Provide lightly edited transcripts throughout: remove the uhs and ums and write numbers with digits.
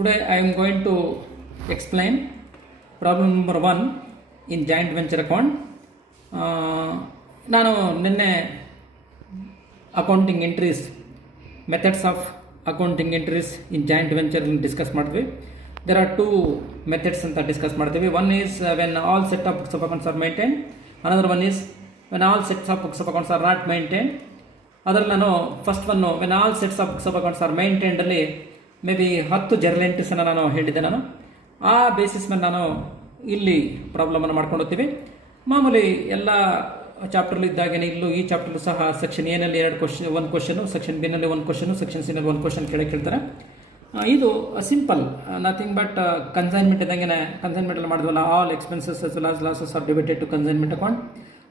Today I am going to explain problem number 1 in joint venture account. ನಾನು ನಿನ್ನೆ accounting entries methods of accounting entries in joint venture discuss ಮಾಡ್ತೀವಿ. There are 2 methods ಅಂತ discuss ಮಾಡ್ತೀವಿ. One is when all set of books of accounts are maintain, another one is when all sets of books of accounts are not maintain. ಅದರಲ್ಲಿ ನಾನು first ಒನ್ನು when all sets of books of accounts are maintained ಅಲ್ಲಿ may be 10 journal ಎಂಟ್ರೀಸನ್ನು ನಾನು ಹೇಳಿದ್ದೆ. ನಾನು ಆ basis ಮೇಲೆ ನಾನು ಇಲ್ಲಿ ಪ್ರಾಬ್ಲಮನ್ನು ಮಾಡ್ಕೊಂಡು ಹೋಗ್ತೀವಿ. ಮಾಮೂಲಿ ಎಲ್ಲ ಚಾಪ್ಟರ್ಲಿ ಇದ್ದಾಗೇನೆ ಇಲ್ಲೂ ಈ ಚಾಪ್ಟರ್ಲು ಸಹ ಸೆಕ್ಷನ್ ಎನಲ್ಲಿ 1 ಕ್ವಶನು, ಸೆಕ್ಷನ್ ಬಿ ನಲ್ಲಿ 1 ಕ್ವಶನು, ಸೆಕ್ಷನ್ ಸಿ ನಲ್ಲಿ 1 ಕ್ವಶನ್ ಕೇಳ್ತಾರೆ. ಇದು ಸಿಂಪಲ್, ನಥಿಂಗ್ ಬಟ್ ಕನ್ಸೈನ್ಮೆಂಟ್ ಇದ್ದಂಗೆ ಕನ್ಸೈನ್ಮೆಂಟ್ ಎಲ್ಲ ಮಾಡಿದ್ವಲ್ಲ, all expenses as well as losses are debited to consignment account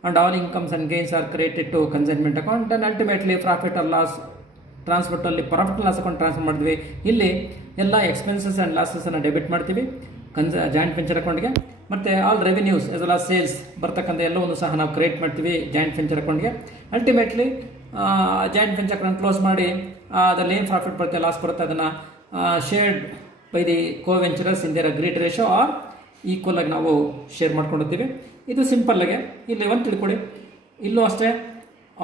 and all incomes and gains are credited to consignment account and ultimately profit or loss transfer ಅಲ್ಲಿ profit loss account transfer ಮಾಡಿದ್ವಿ. ಇಲ್ಲಿ ಎಲ್ಲ expenses and ಲಾಸಸ್ಸನ್ನು debit ಮಾಡ್ತೀವಿ joint venture ಅಕೌಂಟ್ಗೆ. ಮತ್ತು all revenues as well as sales ಬರ್ತಕ್ಕಂಥ ಎಲ್ಲವನ್ನು ಸಹ ನಾವು ಕ್ರಿಯೇಟ್ ಮಾಡ್ತೀವಿ ಜಾಯಿಂಟ್ ವೆಂಚರ್ ಅಕೌಂಟ್ಗೆ. Ultimately joint venture account close ಮಾಡಿ ಅದರಲ್ಲಿ ಏನು ಪ್ರಾಫಿಟ್ ಬರುತ್ತೆ ಲಾಸ್ ಬರುತ್ತೆ ಅದನ್ನು shared by the co-venturers in their agreed ratio or equal ಆಗಿ ನಾವು ಶೇರ್ ಮಾಡ್ಕೊಂಡಿರ್ತೀವಿ. ಇದು ಸಿಂಪಲ್ಲಾಗೆ ಇಲ್ಲಿ ಒಂದು ತಿಳ್ಕೊಳ್ಳಿ. ಇಲ್ಲೂ ಅಷ್ಟೇ,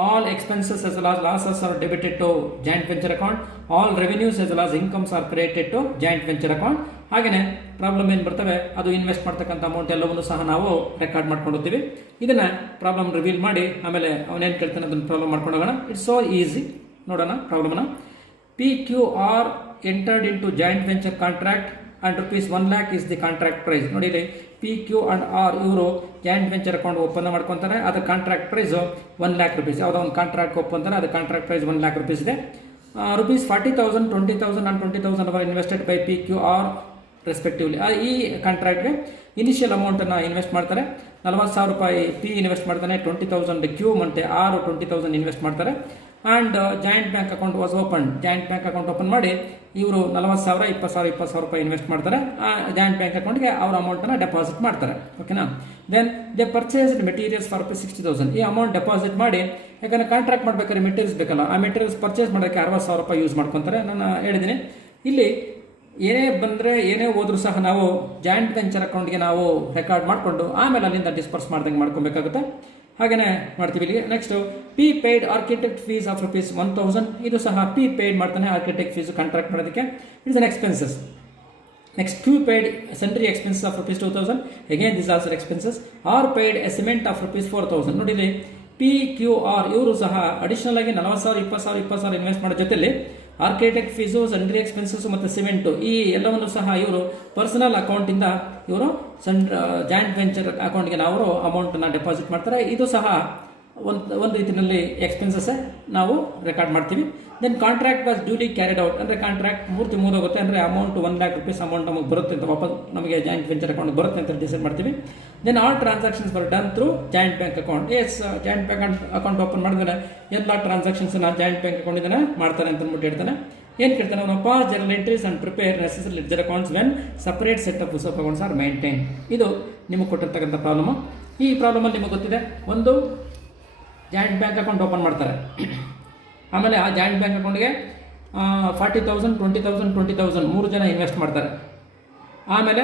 all expenses as well as losses are debited to joint venture account, all revenues as well as incomes are credited to joint venture account. ಹಾಗೆಯೇ ಪ್ರಾಬ್ಲಮ್ ಏನು ಬರ್ತವೆ ಅದು ಇನ್ವೆಸ್ಟ್ ಮಾಡ್ತಕ್ಕಂಥ ಅಮೌಂಟ್ ಎಲ್ಲವನ್ನು ಸಹ ನಾವು ರೆಕಾರ್ಡ್ ಮಾಡ್ಕೊಂಡಿರ್ತೀವಿ. ಇದನ್ನು ಪ್ರಾಬ್ಲಮ್ ರಿವೀಲ್ ಮಾಡಿ ಆಮೇಲೆ ಅವನೇನು ಕೇಳ್ತಾನೆ ಅದನ್ನು ಪ್ರಾಬ್ಲಮ್ ಮಾಡ್ಕೊಂಡು ಹೋಗೋಣ. It's so easy. ನೋಡೋಣ ಪ್ರಾಬ್ಲಮ್ನ. PQR entered into joint venture contract and ₹1 lakh is the contract price. ನೋಡಿ ಇಲ್ಲಿ PQ and R ಇವರು ಜಾಯಿಂಟ್ ವೆಂಚರ್ ಅಕೌಂಟ್ ಒಪ್ಪಂದ ಮಾಡ್ಕೊತಾರೆ. ಅದರ ಕಾಂಟ್ರಾಕ್ಟ್ ಪ್ರೈಸ್ ₹1 lakh. ಯಾವುದೋ ಒಂದು ಕಾಂಟ್ರಾಕ್ಟ್ ಒಪ್ಪಂತಾರೆ, ಅದು ಕಾಂಟ್ರಾಕ್ಟ್ ಪ್ರೈಸ್ ₹1 lakh ಇದೆ. ₹40,000, $20,000 and $20,000 were invested by PQR respectively. ಈ ಕಾಂಟ್ರಾಕ್ಟ್ಗೆ ಇನಿಷಿಯಲ್ ಅಮೌಂಟನ್ನು ಇನ್ವೆಸ್ಟ್ ಮಾಡ್ತಾರೆ. ₹40,000 ಪಿ ಇನ್ವೆಸ್ಟ್ ಮಾಡ್ತಾನೆ, $20,000 ಕ್ಯೂ ಮತ್ತು ಆರ್ $20,000 ಇನ್ವೆಸ್ಟ್ ಮಾಡ್ತಾರೆ. And joint bank account was open. Joint bank account open ಮಾಡಿ ಇವರು ₹40,000, $20,000 ಇನ್ವೆಸ್ಟ್ ಮಾಡ್ತಾರೆ. ಆ ಜಾಯಿಂಟ್ ಬ್ಯಾಂಕ್ ಅಕೌಂಟ್ಗೆ ಅವ್ರ ಅಮೌಂಟನ್ನು ಡೆಪಾಸಿಟ್ ಮಾಡ್ತಾರೆ. ಓಕೆನಾ. Then they purchased materials for ₹60,000. ಈ ಅಮೌಂಟ್ ಡೆಪಾಸಿಟ್ ಮಾಡಿ, ಯಾಕಂದರೆ ಕಾಂಟ್ರಾಕ್ಟ್ ಮಾಡ್ಬೇಕಾದ್ರೆ ಮೆಟೀರಿಯಲ್ಸ್ ಬೇಕಲ್ಲ, ಆ ಮೆಟೀರಿಯಲ್ಸ್ ಪರ್ಚೇಸ್ ಮಾಡೋಕ್ಕೆ ₹60,000 ಯೂಸ್ ಮಾಡ್ಕೊತಾರೆ. ನಾನು ಹೇಳಿದ್ದೀನಿ ಇಲ್ಲಿ ಏನೇ ಬಂದರೆ ಏನೇ ಹೋದ್ರೂ ಸಹ ನಾವು ಜಾಯಿಂಟ್ ವೆಂಚರ್ ಅಕೌಂಟ್ಗೆ ನಾವು ರೆಕಾರ್ಡ್ ಮಾಡಿಕೊಂಡು ಆಮೇಲೆ ಅಲ್ಲಿಂದ ಡಿಸ್ಪರ್ಸ್ ಮಾಡ್ದಂಗೆ ಮಾಡ್ಕೊಬೇಕಾಗುತ್ತೆ. ಹಾಗೆಯೇ ಮಾಡ್ತೀವಿ. ಇಲ್ಲಿಗೆ next P paid architect fees of ₹1,000. ಇದು ಸಹ ಪಿ ಪೇಯ್ಡ್ ಮಾಡ್ತಾನೆ ಆರ್ಕಿಟೆಕ್ಟ್ ಫೀಸು ಕಾಂಟ್ರಾಕ್ಟ್ ಮಾಡೋದಕ್ಕೆ. It's an expenses. Next Q paid sundry expenses of ₹2,000. Again this also expenses. R paid a cement of ₹4,000. ನೋಡಿ ಇಲ್ಲಿ PQR ಇವರು ಸಹ ಅಡಿಷನಲ್ ಆಗಿ ₹40,000, $20,000 ಇನ್ವೆಸ್ಟ್ ಮಾಡೋ ಜೊತೆಲಿ ಆರ್ಕಿಟೆಕ್ಟ್ ಫೀಸು, ಸೆಂಟ್ರಿ ಎಕ್ಸ್ಪೆನ್ಸಸ್ ಮತ್ತು ಸಿಮೆಂಟು ಈ ಎಲ್ಲವನ್ನು ಸಹ ಇವರು ಪರ್ಸನಲ್ ಅಕೌಂಟಿಂದ ಇವರು ಜಾಯಿಂಟ್ ವೆಂಚರ್ ಅಕೌಂಟ್ಗೆ ಅವರು ಅಮೌಂಟನ್ನು ಡೆಪಾಸಿಟ್ ಮಾಡ್ತಾರೆ. ಇದು ಸಹ ಒಂದು ರೀತಿಯಲ್ಲಿ ಎಕ್ಸ್ಪೆನ್ಸಸ್ ನಾವು ರೆಕಾರ್ಡ್ ಮಾಡ್ತೀವಿ. Then contract was duly carried out. ಅಂದರೆ ಕಾಂಟ್ರಾಕ್ಟ್ ಪೂರ್ತಿ ಮುಗಿದೋಗುತ್ತೆ, ಅಂದರೆ ಅಮೌಂಟ್ ₹1 lakh ಅಮೌಂಟ್ ನಮಗೆ ಬರುತ್ತೆ ಅಂತ ವಾಪಸ್ ನಮಗೆ ಜಾಯಿಂಟ್ ವೆಂಚರ್ ಅಕೌಂಟ್ ಬರುತ್ತೆ ಅಂತ ಡಿಸೈಡ್ ಮಾಡ್ತೀವಿ. Then all transactions were done through joint bank account. Joint bank account open ಮಾಡಿದ್ರೆ ಎಲ್ಲ ಟ್ರಾನ್ಸಾಕ್ಷನ್ಸ್ನ ಜಾಯಿಂಟ್ ಬ್ಯಾಂಕ್ ಅಕೌಂಟಿಂದ ಮಾಡ್ತಾರೆ ಅಂತ ಅಂದ್ಬಿಟ್ಟು ಹೇಳ್ತಾನೆ. ಏನು ಕೇಳ್ತಾನೆ ಅವನು? Pass journal entries and prepare necessary ledger accounts when separate set of books of accounts are maintain. ಇದು ನಿಮಗೆ ಕೊಟ್ಟಿರ್ತಕ್ಕಂಥ ಪ್ರಾಬ್ಲಮು. ಈ ಪ್ರಾಬ್ಲಮಲ್ಲಿ ನಿಮಗೆ ಗೊತ್ತಿದೆ, ಒಂದು ಜಾಯಿಂಟ್ ಬ್ಯಾಂಕ್ ಅಕೌಂಟ್ ಓಪನ್ ಮಾಡ್ತಾರೆ. ಆಮೇಲೆ ಆ ಜಾಯಿಂಟ್ ಬ್ಯಾಂಕ್ ಅಕೌಂಟ್ಗೆ $40,000, $20,000, $20,000 3 ಜನ ಇನ್ವೆಸ್ಟ್ ಮಾಡ್ತಾರೆ. ಆಮೇಲೆ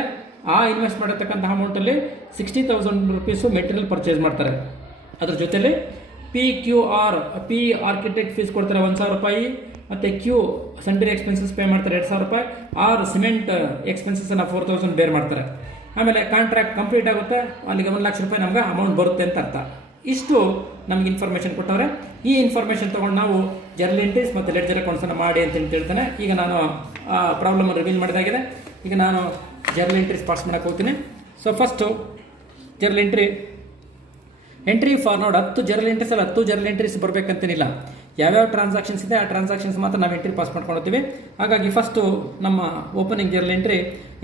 ಆ ಇನ್ವೆಸ್ಟ್ ಮಾಡಿರ್ತಕ್ಕಂಥ ಅಮೌಂಟಲ್ಲಿ ₹60,000 ಮೆಟೀರಿಯಲ್ ಪರ್ಚೇಸ್ ಮಾಡ್ತಾರೆ. ಅದ್ರ ಜೊತೆಲಿ PQR ಪಿ ಆರ್ಕಿಟೆಕ್ಟ್ ಫೀಸ್ ಕೊಡ್ತಾರೆ ₹1,000 ಮತ್ತು ಕ್ಯೂ ಸೆಂಟ್ರಿ ಎಕ್ಸ್ಪೆನ್ಸಸ್ ಪೇ ಮಾಡ್ತಾರೆ $2,000. ಆರ್ ಸಿಮೆಂಟ್ ಎಕ್ಸ್ಪೆನ್ಸಸ್ಸನ್ನು $4,000 ಬೇರ್ ಮಾಡ್ತಾರೆ. ಆಮೇಲೆ ಕಾಂಟ್ರಾಕ್ಟ್ ಕಂಪ್ಲೀಟ್ ಆಗುತ್ತೆ, ಅಲ್ಲಿಗೆ ₹1 lakh ನಮ್ಗೆ ಅಮೌಂಟ್ ಬರುತ್ತೆ ಅಂತ ಅರ್ಥ. ಇಷ್ಟು ನಮ್ಗೆ ಇನ್ಫಾರ್ಮೇಷನ್ ಕೊಟ್ಟವ್ರೆ. ಈ ಇನ್ಫಾರ್ಮೇಷನ್ ತೊಗೊಂಡು ನಾವು ಜರ್ನಲ್ ಎಂಟ್ರೀಸ್ ಮತ್ತು ಲೆಡ್ಜರ್ ಅಕೌಂಟ್ಸನ್ನು ಮಾಡಿ ಅಂತ ಹೇಳ್ತಾನೆ. ಈಗ ನಾನು ಪ್ರಾಬ್ಲಮ್ ರಿವೀಲ್ ಮಾಡಿದಾಗಿದೆ. ಈಗ ನಾನು ಜರ್ನಲ್ ಎಂಟ್ರೀಸ್ ಪಾಸ್ ಮಾಡೋಕ್ಕೆ ಹೋಗ್ತೀನಿ. So first journal entry for ನೋಡಿ 10 ಜರ್ನಲ್ ಎಂಟ್ರೀಸ್ ಅಲ್ಲ, 10 ಜರ್ನಲ್ ಎಂಟ್ರೀಸ್ ಬರಬೇಕಂತೇನಿಲ್ಲ. ಯಾವ್ಯಾವ ಟ್ರಾನ್ಸಾಕ್ಷನ್ಸ್ ಇದೆ ಆ ಟ್ರಾನ್ಸಾಕ್ಷನ್ಸ್ ಮಾತ್ರ ನಾವು ಎಂಟ್ರಿ ಪಾಸ್ ಮಾಡ್ಕೊಳ್ತೀವಿ. ಹಾಗಾಗಿ ಫಸ್ಟು ನಮ್ಮ opening journal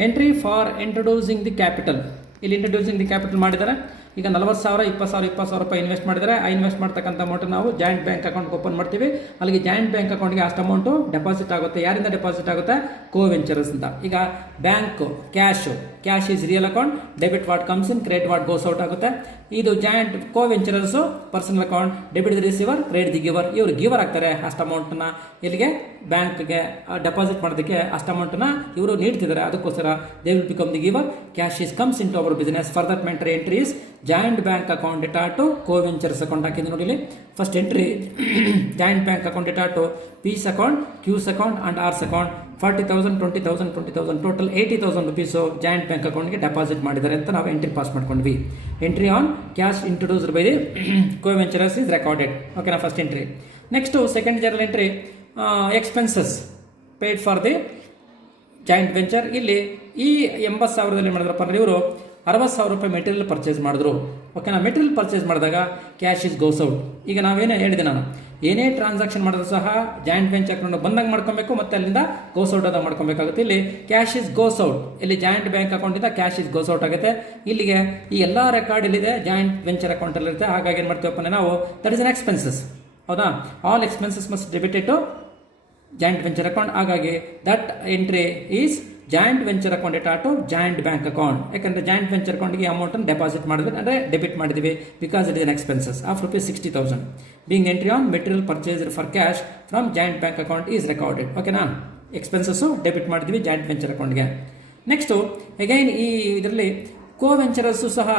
entry for introducing the capital. ಇಲ್ಲಿ ಇಂಟ್ರೊಡ್ಯೂಸಿಂಗ್ ದಿ ಕ್ಯಾಪಿಟಲ್ ಮಾಡಿದ್ದಾರೆ. ಈಗ 40,000 20,000 ರೂಪಾಯಿ ಇನ್ವೆಸ್ಟ್ ಮಾಡಿದರೆ ಆ ಇನ್ವೆಸ್ಟ್ ಮಾಡ್ತಕ್ಕಂಥ ಅಮೌಂಟ್ ನಾವು ಜಾಯಿಂಟ್ ಬ್ಯಾಂಕ್ ಅಕೌಂಟ್ ಓಪನ್ ಮಾಡ್ತೀವಿ. ಅಲ್ಲಿಗೆ ಜಾಯಿಂಟ್ ಬ್ಯಾಂಕ್ ಅಕೌಂಟ್ಗೆ ಅಷ್ಟು ಅಮೌಂಟು ಡೆಪಾಸಿಟ್ ಆಗುತ್ತೆ. ಯಾರಿಂದ ಡೆಪಾಸಿಟ್ ಆಗುತ್ತೆ? ಕೋ-ವೆಂಚರರ್ಸ್ ಅಂತ. ಈಗ bank cash is real account, debit what comes in, credit what goes out ಆಗುತ್ತೆ. ಇದು joint co-venturers personal account, debit the receiver, credit the giver. ಇವರು ಗಿವರ್ ಆಗ್ತಾರೆ ಅಷ್ಟು ಅಮೌಂಟ್ನ ಇಲ್ಲಿಗೆ ಬ್ಯಾಂಕ್ಗೆ ಡೆಪಾಸಿಟ್ ಮಾಡೋದಕ್ಕೆ ಅಷ್ಟು ಅಮೌಂಟ್ನ ಇವರು ನೀಡ್ತಿದ್ದಾರೆ. ಅದಕ್ಕೋಸ್ಕರ they will become the giver. Cash is comes in to our business. For that matter entry is joint bank account data to co-ventures account ಹಾಕಿದ್ದು ನೋಡಿ. First entry joint bank account data to P's account, Q's account and R's account 40,000, 20,000, 20,000 total 80,000 rupees joint bank ಅಕೌಂಟ್ಗೆ deposit ಮಾಡಿದ್ದಾರೆ ಅಂತ ನಾವು entry pass ಮಾಡ್ಕೊಂಡ್ವಿ. Entry on cash introduced by the co-venturers is recorded. ಓಕೆನಾ, first entry. Next second journal entry expenses paid for the joint venture. ಇಲ್ಲಿ ಈ 80,000 ಮಾಡಿದ್ರಪ್ಪ ಅಂದ್ರೆ ಇವರು 60,000 ರೂಪಾಯಿ ಮೆಟೀರಿಯಲ್ ಪರ್ಚೇಸ್ ಮಾಡಿದ್ರು. ಓಕೆನಾ, ಮೆಟೀರಿಯಲ್ ಪರ್ಚೇಸ್ ಮಾಡಿದಾಗ ಕ್ಯಾಶ್ ಇಸ್ ಗೋಸ್ ಔಟ್. ಈಗ ನಾವೇನೇ ಹೇಳಿದೆ ನಾನು, ಏನೇ ಟ್ರಾನ್ಸಾಕ್ಷನ್ ಮಾಡಿದ್ರು ಸಹ ಜಾಯಿಂಟ್ ವೆಂಚರ್ ಅಕೌಂಟ್ ಬಂದಂಗೆ ಮಾಡ್ಕೊಬೇಕು ಮತ್ತು ಅಲ್ಲಿಂದ ಗೋಸ್ ಔಟ್ ಅದ ಮಾಡ್ಕೊಬೇಕಾಗುತ್ತೆ. ಇಲ್ಲಿ ಕ್ಯಾಶ್ ಇಸ್ ಗೋಸ್ ಔಟ್, ಇಲ್ಲಿ ಜಾಯಿಂಟ್ ಬ್ಯಾಂಕ್ ಅಕೌಂಟಿಂದ ಕ್ಯಾಶ್ ಇಸ್ ಗೋಸ್ ಔಟ್ ಆಗುತ್ತೆ. ಇಲ್ಲಿಗೆ ಈ ಎಲ್ಲ ರೆಕಾರ್ಡ್ ಇಲ್ಲಿದೆ ಜಾಯಿಂಟ್ ವೆಂಚರ್ ಅಕೌಂಟ್ ಅಲ್ಲಿ ಇರುತ್ತೆ. ಹಾಗಾಗಿ ಏನು ಮಾಡ್ತೀವಪ್ಪ ನಾವು, ದಟ್ ಇಸ್ ಅನ್ ಎಕ್ಸ್ಪೆನ್ಸಸ್. ಹೌದಾ, all expenses must debited to joint venture account. ಹಾಗಾಗಿ that entry is joint venture account data to joint bank account. ಯಾಕಂದ್ರೆ ಜಾಯಿಂಟ್ ವೆಂಚರ್ ಅಕೌಂಟ್ಗೆ ಅಮೌಂಟನ್ನು ಡೆಪಾಸಿಟ್ ಮಾಡಿದ್ವಿ ಅಂದರೆ ಡೆಬಿಟ್ ಮಾಡಿದ್ವಿ. Because it is an expenses of ₹60,000 being entry on material purchased for cash from joint bank account is recorded. ಓಕೆನಾ, expenses debit ಮಾಡಿದ್ವಿ joint venture ಅಕೌಂಟ್ಗೆ. Next again ಈ ಇದರಲ್ಲಿ ಕೋ-ವೆಂಚರರ್ಸು ಸಹ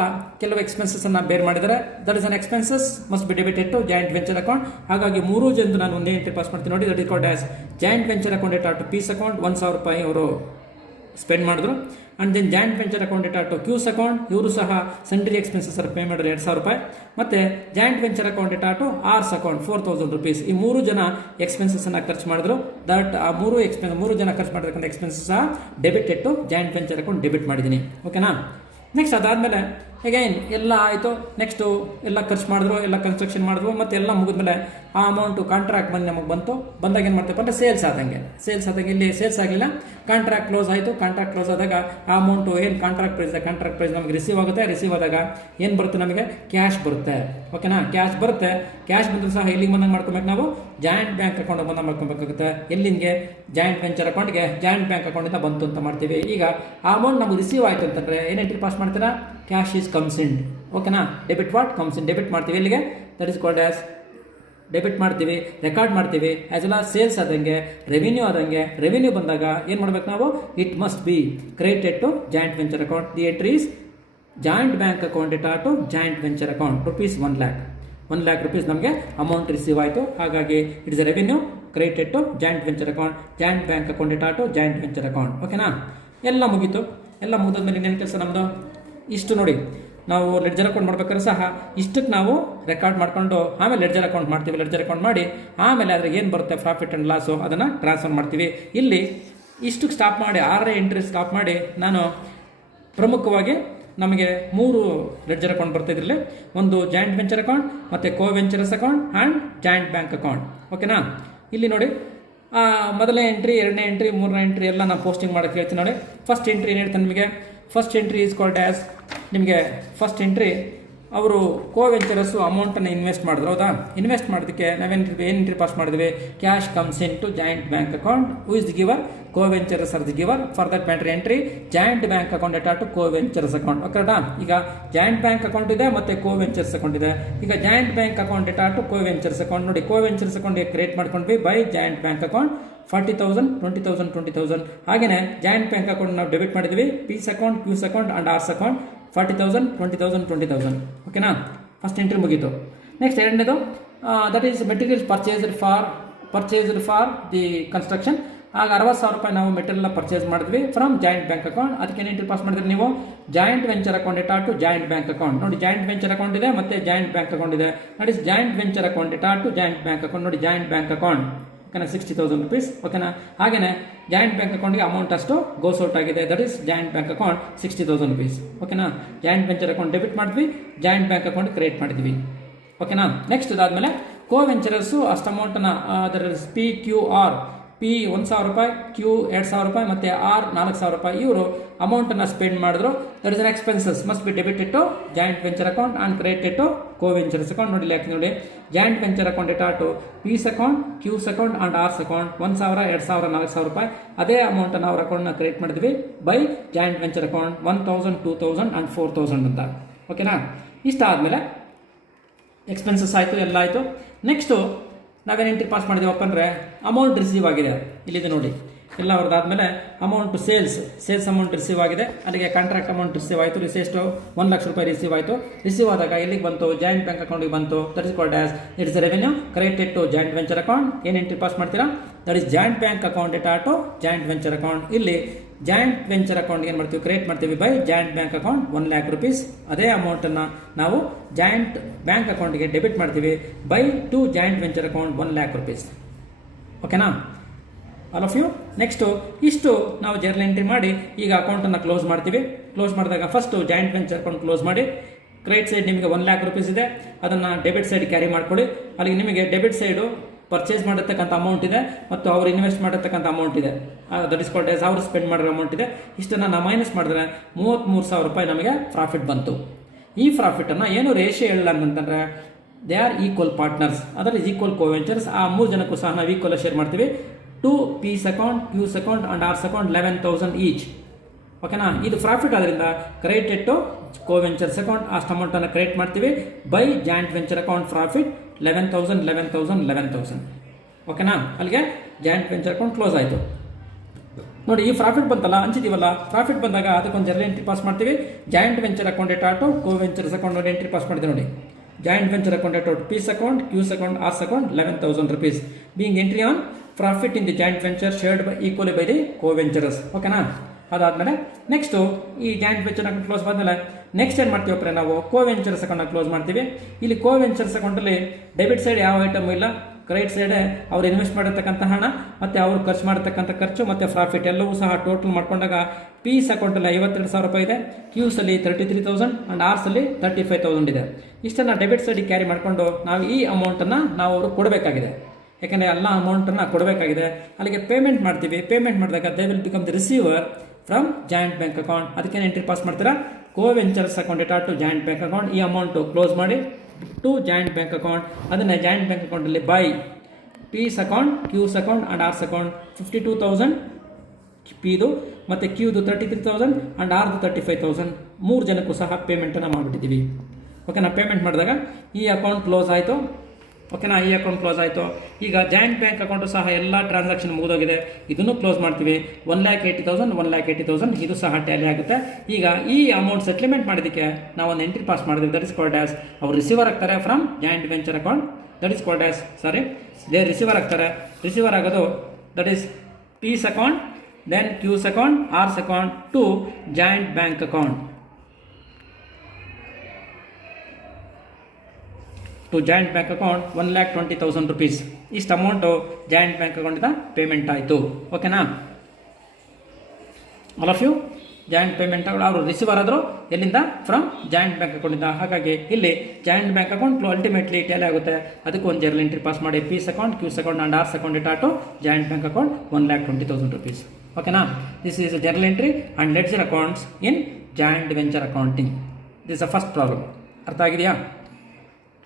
ಕೆಲವು ಎಕ್ಸ್ಪೆನ್ಸಸ್ ಅನ್ನು ಬೇರ್ ಮಾಡಿದ್ದಾರೆ. That is an expenses must be debited to joint venture account. ಹಾಗಾಗಿ ಮೂರು ಜನರು ನಾನು ಒಂದೇ ಎಂಟ್ರಿ ಪಾಸ್ ಮಾಡ್ತೀನಿ ನೋಡಿ. That is called as joint venture account data to P's account 1,000 ರೂಪಾಯಿ ಅವರು ಸ್ಪೆಂಡ್ ಮಾಡಿದ್ರು. And then joint venture account data to Q's account, ಇವರು ಸಹ ಸೆಂಟ್ರಿ ಎಕ್ಸ್ಪೆನ್ಸಸ್ ಪೇ ಮಾಡಿದ್ರು 2,000 ರೂಪಾಯಿ. ಮತ್ತೆ joint venture account data to R's account 4,000 rupees. ಈ ಮೂರು ಜನ ಎಕ್ಸ್ಪೆನ್ಸಸ್ ಅನ್ನ ಖರ್ಚು ಮಾಡಿದ್ರು. ದಟ್ ಆ ಮೂರು ಜನ ಖರ್ಚು ಮಾಡಿರ್ತಕ್ಕಂಥ ಎಕ್ಸ್ಪೆನ್ಸಸ್ ಸಹ debited to joint venture account debit ಮಾಡಿದ್ದೀನಿ. ಓಕೆನಾ, ನೆಕ್ಸ್ಟ್ ಅದಾದಮೇಲೆ ಅಗೈನ್ ಎಲ್ಲ ಆಯಿತು. ನೆಕ್ಸ್ಟು ಎಲ್ಲ ಖರ್ಚು ಮಾಡಿದ್ರು, ಎಲ್ಲ ಕನ್ಸ್ಟ್ರಕ್ಷನ್ ಮಾಡಿದ್ರು, ಮತ್ತು ಎಲ್ಲ ಮುಗಿದ್ಮೇಲೆ ಆ ಅಮೌಂಟು ಕಾಂಟ್ರಾಕ್ಟ್ ಬಂದು ನಮಗೆ ಬಂದಾಗ ಏನು ಮಾಡ್ತೇವೆ ಅಂದರೆ ಸೇಲ್ಸ್ ಆದಂಗೆ ಇಲ್ಲಿ ಸೇಲ್ಸ್ ಆಗಲಿಲ್ಲ, ಕಾಂಟ್ರಾಕ್ಟ್ ಕ್ಲೋಸ್ ಆಯಿತು. ಕಾಂಟ್ರಾಕ್ಟ್ ಕ್ಲೋಸ್ ಆದಾಗ ಆ ಅಮೌಂಟು ಏನು ಕಾಂಟ್ರಾಕ್ಟ್ ಪ್ರೈಸ್ ನಮಗೆ ರಿಸೀವ್ ಆಗುತ್ತೆ. ರಿಸೀವ್ ಆದಾಗ ಏನು ಬರುತ್ತೆ, ನಮಗೆ ಕ್ಯಾಶ್ ಬರುತ್ತೆ. ಓಕೆನಾ, ಕ್ಯಾಶ್ ಬರುತ್ತೆ. ಕ್ಯಾಶ್ ಬಂದರೂ ಸಹ ಎಲ್ಲಿಗೆ ಬಂದಂಗೆ ಮಾಡ್ಕೊಬೇಕು, ನಾವು ಜಾಯಿಂಟ್ ಬ್ಯಾಂಕ್ ಅಕೌಂಟ್ ಬಂದಂಗೆ ಮಾಡ್ಕೊಬೇಕಾಗುತ್ತೆ. ಎಲ್ಲಿಗೆ, ಜಾಯಿಂಟ್ ವೆಂಚರ್ ಅಕೌಂಟ್ಗೆ ಜಾಯಿಂಟ್ ಬ್ಯಾಂಕ್ ಅಕೌಂಟಿಂದ ಬಂತು ಅಂತ ಮಾಡ್ತೀವಿ. ಈಗ ಆ ಅಮೌಂಟ್ ನಮಗೆ ರಿಸೀವ್ ಆಯಿತು ಅಂತಂದರೆ ಏನು ಎಂಟ್ರಿ ಪಾಸ್ ಮಾಡ್ತೀರಾ, ಕ್ಯಾಶ್ ಈಸ್ ಕಮ್ಸ್ ಇನ್. ಓಕೆನಾ, debit what comes in, debit ಮಾಡ್ತೀವಿ. ಎಲ್ಲಿಗೆ, that is called as debit ಮಾಡ್ತೀವಿ, ರೆಕಾರ್ಡ್ ಮಾಡ್ತೀವಿ. ಆಸ್ ವೆಲ್ ಆಸ್ ಸೇಲ್ಸ್ ಆದಂಗೆ, ರೆವಿನ್ಯೂ ಆದಂಗೆ. ರೆವಿನ್ಯೂ ಬಂದಾಗ ಏನು ಮಾಡ್ಬೇಕು ನಾವು, it must be credited to joint venture account. The entries joint bank account data to joint venture account ₹1 lakh ನಮಗೆ amount receive ಆಯಿತು. ಹಾಗಾಗಿ it is a revenue credited to joint venture account, joint bank account data to joint venture account. ಓಕೆನಾ, ಎಲ್ಲ ಮುಗೀತು. ಎಲ್ಲ ಮುಗಿದ್ಮೇಲೆ ಇನ್ನೇನು ಕೆಲಸ ನಮ್ಮದು, ಇಷ್ಟು ನೋಡಿ. ನಾವು ಲೆಡ್ಜರ್ ಅಕೌಂಟ್ ಮಾಡ್ಬೇಕಾದ್ರೆ ಸಹ ಇಷ್ಟಕ್ಕೆ ನಾವು ರೆಕಾರ್ಡ್ ಮಾಡ್ಕೊಂಡು ಆಮೇಲೆ ಲೆಡ್ಜರ್ ಅಕೌಂಟ್ ಮಾಡ್ತೀವಿ. ಲೆಡ್ಜರ್ ಅಕೌಂಟ್ ಮಾಡಿ ಆಮೇಲೆ ಅದ್ರಾಗ ಏನು ಬರುತ್ತೆ ಪ್ರಾಫಿಟ್ ಆ್ಯಂಡ್ ಲಾಸು ಅದನ್ನು ಟ್ರಾನ್ಸ್ಫರ್ ಮಾಡ್ತೀವಿ. ಇಲ್ಲಿ ಇಷ್ಟಕ್ಕೆ ಸ್ಟಾಪ್ ಮಾಡಿ 6ನೇ ಎಂಟ್ರಿ ಸ್ಟಾಪ್ ಮಾಡಿ ನಾನು ಪ್ರಮುಖವಾಗಿ ನಮಗೆ 3 ಲೆಡ್ಜರ್ ಅಕೌಂಟ್ ಬರ್ತಾ ಇದರಲ್ಲಿ. ಒಂದು ಜಾಯಿಂಟ್ ವೆಂಚರ್ ಅಕೌಂಟ್, ಮತ್ತು co-venturers account and joint bank account. ಓಕೆನಾ, ಇಲ್ಲಿ ನೋಡಿ ಮೊದಲನೇ ಎಂಟ್ರಿ, 2ನೇ ಎಂಟ್ರಿ, 3ನೇ ಎಂಟ್ರಿ ಎಲ್ಲ ನಾನು ಪೋಸ್ಟಿಂಗ್ ಮಾಡೋಕ್ಕೆ ಹೇಳ್ತೀನಿ ನೋಡಿ. ಫಸ್ಟ್ ಎಂಟ್ರಿ ಏನು ಹೇಳ್ತಾನೆ ನಿಮಗೆ, first entry is called as ನಿಮಗೆ ಫಸ್ಟ್ ಎಂಟ್ರಿ ಅವರು ಕೋ-ವೆಂಚರರ್ಸು ಅಮೌಂಟನ್ನು ಇನ್ವೆಸ್ಟ್ ಮಾಡಿದ್ರು. ಹೌದಾ, ಇನ್ವೆಸ್ಟ್ ಮಾಡೋದಕ್ಕೆ ನಾವೇನು ಎಂಟ್ರಿ ಪಾಸ್ ಮಾಡಿದ್ವಿ, cash comes in to joint bank account. Who is the giver, co-venturers are the giver. For that matter entry joint bank account data to co-venturers account. ಓಕೆನಾ, ಈಗ joint bank account ಇದೆ ಮತ್ತು ಕೋ-ವೆಂಚರ್ಸ್ account ಇದೆ. ಈಗ joint bank account data to co-ventures account ನೋಡಿ. Co-ventures account create ಮಾಡ್ಕೊಂಡ್ವಿ by joint bank account 40,000, 20,000, 20,000. ಹಾಗೆಯೇ joint bank account ನಾವು ಡೆಬಿಟ್ ಮಾಡಿದ್ವಿ. P's account, Q's account and R's account 40,000, 20,000, 20,000. ಓಕೆನಾ, ಫಸ್ಟ್ ಎಂಟ್ರಿ ಮುಗೀತು. ನೆಕ್ಸ್ಟ್ ಎರಡನೇದು that is materials purchased for the construction. ಆಗ 60,000 ರೂಪಾಯಿ ನಾವು ಮೆಟೀರಿಯಲ್ ಪರ್ಚೇಸ್ ಮಾಡಿದ್ವಿ ಫ್ರಮ್ ಜಾಯಿಂಟ್ ಬ್ಯಾಂಕ್ ಅಕೌಂಟ್. ಅದಕ್ಕೆ ಎಂಟ್ರಿ ಪಾಸ್ ಮಾಡಿದ್ರೆ ನೀವು joint venture account data to joint bank account ನೋಡಿ. ಜಾಯಿಂಟ್ ವೆಂಚರ್ ಅಕೌಂಟ್ ಇದೆ ಮತ್ತು ಜಾಯಿಂಟ್ ಬ್ಯಾಂಕ್ ಅಕೌಂಟ್ ಇದೆ. That is joint venture account data to joint bank account ನೋಡಿ. Joint bank account ಓಕೆನಾ, 60,000 rupees. ಓಕೆನಾ, ಹಾಗೆಯೇ ಜಾಯಿಂಟ್ ಬ್ಯಾಂಕ್ ಅಕೌಂಟ್ಗೆ ಅಮೌಂಟ್ ಅಷ್ಟು ಗೋಸ್ ಔಟ್ ಆಗಿದೆ. That is joint bank account 60,000 rupees. ಓಕೆನಾ, ಜಾಯಿಂಟ್ ವೆಂಚರ್ ಅಕೌಂಟ್ ಡೆಬಿಟ್ ಮಾಡಿದ್ವಿ, ಜಾಯಿಂಟ್ ಬ್ಯಾಂಕ್ ಅಕೌಂಟ್ ಕ್ರಿಯೇಟ್ ಮಾಡಿದ್ವಿ. ಓಕೆನಾ, ನೆಕ್ಸ್ಟ್ ಅದಾದಮೇಲೆ ಕೋ-ವೆಂಚರರ್ಸು ಅಷ್ಟು ಅಮೌಂಟನ್ನು ಅದರ Q.1 ಪಿ 1,000 ರೂಪಾಯಿ, ಕ್ಯೂ 2,000 ರೂಪಾಯಿ ಮತ್ತು ಆರ್ 4,000 ರೂಪಾಯಿ ಇವರು ಅಮೌಂಟನ್ನು ಸ್ಪೆಂಡ್ ಮಾಡಿದ್ರು. That is an expenses must be debited to joint venture account and credited to co ventures account. ನೋಡಿ ಯಾಕೆ ನೋಡಿ, joint venture account data to P's account, Q's account and R's account 1,000, 2,000, 4,000 ರೂಪಾಯಿ. ಅದೇ ಅಮೌಂಟನ್ನು ಅವ್ರ ಅಕೌಂಟ್ನ ಕ್ರಿಯೇಟ್ ಮಾಡಿದ್ವಿ by joint venture account 1,000, 2,000 and 4,000 ಅಂತ. ಓಕೆನಾ? ಇಷ್ಟ ಆದಮೇಲೆ ಎಕ್ಸ್ಪೆನ್ಸಸ್ ಆಯಿತು, ಎಲ್ಲ ಆಯಿತು. ನೆಕ್ಸ್ಟು ನಾವೇನು ಎಂಟ್ರಿ ಪಾಸ್ ಮಾಡಿದೀವಪ್ಪ ಅಂದರೆ ಅಮೌಂಟ್ ರಿಸೀವ್ ಆಗಿದೆ, ಇಲ್ಲಿದೆ ನೋಡಿ ಎಲ್ಲ ಅವ್ರದ್ದಾದ್ಮೇಲೆ ಅಮೌಂಟ್ ಸೇಲ್ಸ್ ಅಮೌಂಟ್ ರಿಸೀವ್ ಆಗಿದೆ. ಅಲ್ಲಿಗೆ ಕಾಂಟ್ರಾಕ್ಟ್ ಅಮೌಂಟ್ ರಿಸೀವ್ ಆಯಿತು. ಎಷ್ಟು 1 ಲಕ್ಷ ರೂಪಾಯಿ ರಿಸೀವ್ ಆಯಿತು. ರಿಸೀವ್ ಆದಾಗ ಎಲ್ಲಿಗೆ ಬಂತು, ಜಾಯಿಂಟ್ ಬ್ಯಾಂಕ್ ಅಕೌಂಟಿಗೆ ಬಂತು. That is called as it's revenue credited to joint venture account. ಏನು ಎಂಟ್ರಿ ಪಾಸ್ ಮಾಡ್ತೀರಾ, that is joint bank account data to joint venture account. ಇಲ್ಲಿ ಜಾಯಿಂಟ್ ವೆಂಚರ್ ಅಕೌಂಟ್ ಏನು ಮಾಡ್ತೀವಿ, ಕ್ರಿಯೇಟ್ ಮಾಡ್ತೀವಿ by joint bank account 1 lakh rupees. ಅದೇ ಅಮೌಂಟನ್ನು ನಾವು joint bank ಅಕೌಂಟ್ಗೆ ಡೆಬಿಟ್ ಮಾಡ್ತೀವಿ by to joint venture account 1 lakh rupees. ಓಕೆನಾ ಆಲ್ ಆಫ್ ಯು? ನೆಕ್ಸ್ಟು ಇಷ್ಟು ನಾವು ಜರ್ನಲ್ ಎಂಟ್ರಿ ಮಾಡಿ ಈಗ ಅಕೌಂಟನ್ನು ಕ್ಲೋಸ್ ಮಾಡ್ತೀವಿ. ಕ್ಲೋಸ್ ಮಾಡಿದಾಗ first joint venture account close ಮಾಡಿ. ಕ್ರೆಡಿಟ್ ಸೈಡ್ ನಿಮಗೆ 1 lakh rupees ಇದೆ, ಅದನ್ನು ಡೆಬಿಟ್ ಸೈಡ್ ಕ್ಯಾರಿ ಮಾಡ್ಕೊಳ್ಳಿ. ಅಲ್ಲಿಗೆ ನಿಮಗೆ ಡೆಬಿಟ್ ಸೈಡು ಪರ್ಚೇಸ್ ಮಾಡಿರ್ತಕ್ಕಂಥ ಅಮೌಂಟ್ ಇದೆ ಮತ್ತು ಅವ್ರು ಇನ್ವೆಸ್ಟ್ ಮಾಡಿರ್ತಕ್ಕಂಥ ಅಮೌಂಟ್ ಇದೆ. ದಟ್ ಇಸ್ ಕಾಲ್ಡ್ ಆಸ್ ಅವ್ರು ಸ್ಪೆಂಡ್ ಮಾಡಿರೋ ಅಮೌಂಟ್ ಇದೆ. ಇಷ್ಟನ್ನು ನಾವು ಮೈನಸ್ ಮಾಡಿದ್ರೆ 33,000 ರೂಪಾಯಿ ನಮಗೆ ಪ್ರಾಫಿಟ್ ಬಂತು. ಈ ಪ್ರಾಫಿಟನ್ನು ಏನು ರೇಷಿಯೋ ಹೇಳಲ್ಲ ಅಂತಂದರೆ ದೇ ಆರ್ ಈಕ್ವಲ್ ಪಾರ್ಟ್ನರ್ಸ್, ಅದರಲ್ಲಿ ಈಕ್ವಲ್ ಕೋವೆಂಚರ್ಸ್. ಆ 3 ಜನಕ್ಕೂ ಸಹ ನಾವು ಈಕ್ವಲ್ ಶೇರ್ ಮಾಡ್ತೀವಿ. To P's account, Q's account and R's account 11,000 each. ಓಕೆನಾ? ಇದು ಪ್ರಾಫಿಟ್ ಆದ್ದರಿಂದ ಕ್ರೆಡಿಟೆಡ್ ಟು ಕೋವೆಂಚರ್ಸ್ ಅಕೌಂಟ್ ಅಷ್ಟು ಅಮೌಂಟನ್ನು ಕ್ರೆಡಿಟ್ ಮಾಡ್ತೀವಿ by joint venture account profit 11,000. ಓಕೆನಾ? ಅಲ್ಲಿಗೆ ಜಾಯಿಂಟ್ ವೆಂಚರ್ ಅಕೌಂಟ್ ಕ್ಲೋಸ್ ಆಯಿತು. ನೋಡಿ ಈ ಪ್ರಾಫಿಟ್ ಬಂತಲ್ಲ, ಹಂಚಿದೀವಲ್ಲ, ಪ್ರಾಫಿಟ್ ಬಂದಾಗ ಅದಕ್ಕೊಂದು ಜರ್ನಲ್ ಎಂಟ್ರಿ ಪಾಸ್ ಮಾಡ್ತೀವಿ. Joint venture account data to co ventures account ನೋಡಿ ಎಂಟ್ರಿ ಪಾಸ್ ಮಾಡಿದೆ ನೋಡಿ. Joint venture account data to P's account, Q's account, R's account 11,000 rupees being entry on profit in the joint venture shared by equally by the co-venturers. ಓಕೆನಾ? ಅದಾದಮೇಲೆ next ಈ joint venture account close ಆದಮೇಲೆ next ಏನು ಮಾಡ್ತೀವಪ್ಪ, ನಾವು co-ventures ಅಕೌಂಟ್ನ close ಮಾಡ್ತೀವಿ. ಇಲ್ಲಿ ಕೋ ವೆಂಚರ್ಸ್ ಅಕೌಂಟಲ್ಲಿ ಡೆಬಿಟ್ ಸೈಡ್ ಯಾವ ಐಟಮ್ ಇಲ್ಲ, ಕ್ರೆಡಿಟ್ ಸೈಡ್ ಅವ್ರು ಇನ್ವೆಸ್ಟ್ ಮಾಡಿರ್ತಕ್ಕಂಥ ಹಣ ಮತ್ತು ಅವ್ರು ಖರ್ಚು ಮಾಡತಕ್ಕಂಥ ಖರ್ಚು ಮತ್ತು ಪ್ರಾಫಿಟ್ ಎಲ್ಲವೂ ಸಹ ಟೋಟಲ್ ಮಾಡ್ಕೊಂಡಾಗ ಪೀಸ್ ಅಕೌಂಟಲ್ಲಿ 52,000 ರೂಪಾಯಿ ಇದೆ, ಕ್ಯೂಸಲ್ಲಿ 33,000 ಆ್ಯಂಡ್ ಆರ್ಸಲ್ಲಿ 35,000 ಇದೆ. ಇಷ್ಟನ್ನು ಡೆಬಿಟ್ ಸೈಡಿಗೆ ಕ್ಯಾರಿ ಮಾಡಿಕೊಂಡು ನಾವು ಈ ಅಮೌಂಟನ್ನು ನಾವು ಅವರು ಕೊಡಬೇಕಾಗಿದೆ. ಯಾಕೆಂದರೆ ಎಲ್ಲ ಅಮೌಂಟನ್ನು ಕೊಡಬೇಕಾಗಿದೆ. ಅಲ್ಲಿಗೆ ಪೇಮೆಂಟ್ ಮಾಡ್ತೀವಿ. ಪೇಮೆಂಟ್ ಮಾಡಿದಾಗ they will become the receiver from joint bank account. ಅದಕ್ಕೆ ಎಂಟ್ರಿ ಪಾಸ್ ಮಾಡ್ತೀರಾ, ಕೋ ventures account data to joint bank account. ಈ ಅಮೌಂಟು ಕ್ಲೋಸ್ ಮಾಡಿ ಟು ಜಾಯಿಂಟ್ ಬ್ಯಾಂಕ್ ಅಕೌಂಟ್. ಅದನ್ನು ಜಾಯಿಂಟ್ ಬ್ಯಾಂಕ್ ಅಕೌಂಟಲ್ಲಿ by P's account, Q's account and R's account 52,000 ಪಿದು ಮತ್ತು ಕ್ಯೂದು 33,000 and ಆರ್ದು 35,000 3 ಜನಕ್ಕೂ ಸಹ ಪೇಮೆಂಟನ್ನು ಮಾಡಿಬಿಟ್ಟಿದ್ದೀವಿ. ಓಕೆನಾ? ಪೇಮೆಂಟ್ ಮಾಡಿದಾಗ ಈ ಅಕೌಂಟ್ ಕ್ಲೋಸ್ ಆಯಿತು. ಓಕೆನಾ? ಈ ಅಕೌಂಟ್ ಕ್ಲೋಸ್ ಆಯಿತು. ಈಗ ಜಾಯಿಂಟ್ ಬ್ಯಾಂಕ್ ಅಕೌಂಟು ಸಹ ಎಲ್ಲ ಟ್ರಾನ್ಸಾಕ್ಷನ್ ಮುಗಿದೋಗಿದೆ. ಇದನ್ನು ಕ್ಲೋಸ್ ಮಾಡ್ತೀವಿ. 1,80,000 ಇದು ಸಹ ಟ್ಯಾಲಿ ಆಗುತ್ತೆ. ಈಗ ಈ ಅಮೌಂಟ್ ಸೆಟ್ಲ್ಮೆಂಟ್ ಮಾಡೋದಕ್ಕೆ ನಾವು ಒಂದು ಎಂಟ್ರಿ ಪಾಸ್ ಮಾಡಿದ್ವಿ. ದಟ್ ಇಸ್ ಕಾಲ್ಡ್ ಆಸ್ ಅವ್ರು ರಿಸೀವರ್ ಆಗ್ತಾರೆ from joint venture account. That is called as they receiver ಆಗ್ತಾರೆ. ರಿಸೀವರ್ ಆಗೋದು that is P's account, then Q's account, R's account to joint bank account. To joint bank account 1,20,000 rupees. ಇಷ್ಟು amount joint bank ಅಕೌಂಟಿಂದ payment ಆಯಿತು. ಓಕೆನಾ? All of you joint payment ಅವರು receiver ಆದರು ಎಲ್ಲಿಂದ, from joint bank ಅಕೌಂಟಿಂದ. ಹಾಗಾಗಿ ಇಲ್ಲಿ joint bank account ultimately tally ಆಗುತ್ತೆ. ಅದಕ್ಕೆ ಒಂದು ಜರ್ನಲ್ ಎಂಟ್ರಿ ಪಾಸ್ ಮಾಡಿ P's account, Q's account and R's account data to joint bank account 1,20,000 rupees. ಓಕೆನಾ? This is a journal entry and ledger accounts in joint venture accounting. This a first problem. ಅರ್ಥ ಆಗಿದೆಯಾ?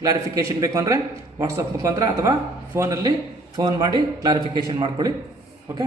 Clarification ಬೇಕು ಅಂದರೆ WhatsApp ಮುಖಾಂತರ ಅಥವಾ ಫೋನಲ್ಲಿ phone ಮಾಡಿ clarification ಮಾಡ್ಕೊಳ್ಳಿ. ಓಕೆ.